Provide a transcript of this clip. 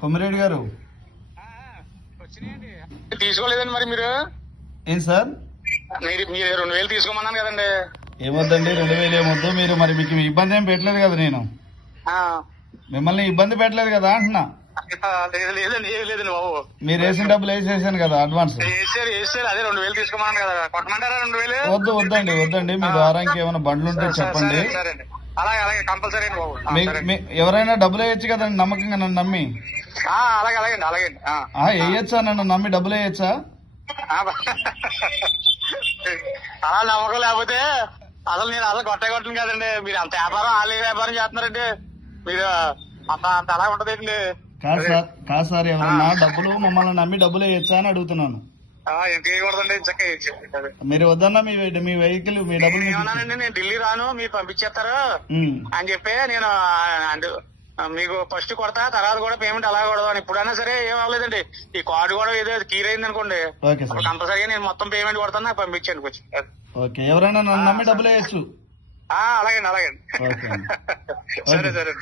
కొమ్మిరెడ్డి గారు వచ్చినాయండి. తీసుకోలేదండి మరి మీరు ఏం సార్? మీరు 2000 తీసుకోమన్నాను కదండి. ఏమొద్దండి, 2000 ఏమొద్దు. మీరు మరి మీకు ఇబ్బంది ఏం పెట్టలేదు కదా, నేను ఆ, మిమ్మల్ని ఇబ్బంది పెట్టలేదు కదా అంటున్నా. లేదండి ఏం లేదండి బాబు. మీరు వేసిన డబ్బులు వేసేసాను కదా అడ్వాన్స్. వేసారు అదే 2000 తీసుకోమన్నాను కదా. కొట్టమంటారా 2000? వద్దండి మీ ద్వారా ఇంకేమైనా బండ్లు ఉంటే చెప్పండి. సరే అండి, అలాగే అలాగే కంపల్సరీ అండి బాబు. ఎవరైనా డబ్బులు వేయచ్చు కదండి, నమ్మకంగా నన్ను నమ్మి. అలాగే అలాగేండి అలాగేండి. వేయచ్చా? నన్ను నమ్మి డబ్బులు వేయచ్చా? అలా నమ్మకం లేకపోతే అసలు నేను అసలు కొట్టను కదండి. మీరు అంత వ్యాపారం ఆలయ వ్యాపారం చేస్తున్నారండి. మీరు అంత అంత అలా ఉంటదండి. కాదు సార్, ఎవరన్నా డబ్బులు మమ్మల్ని నమ్మి డబ్బులు వేయచ్చా అని అడుగుతున్నాను. ఇంకేయకూడదండి. మీరు వద్దన్నా మీ వెహికల్ మీ డబ్బులు ఏమన్నానండి, నేను ఢిల్లీ రాను మీరు పంపించేస్తారు అని చెప్పి నేను మీకు ఫస్ట్ కొడతా, తర్వాత కూడా పేమెంట్ అలా కొడదాం అని. ఇప్పుడైనా సరే ఏం అవ్వలేదండి. ఈ కార్డు కూడా ఏదో క్లియర్ అయింది అనుకోండి, కంపల్సరీగా నేను మొత్తం పేమెంట్ కొడతాను, నాకు పంపించండి కొంచెం. ఓకే, ఎవరైనా నన్ను నమ్మి డబ్బులు వేయచ్చు. అలాగండి అలాగండి. ఓకే సరే సరే.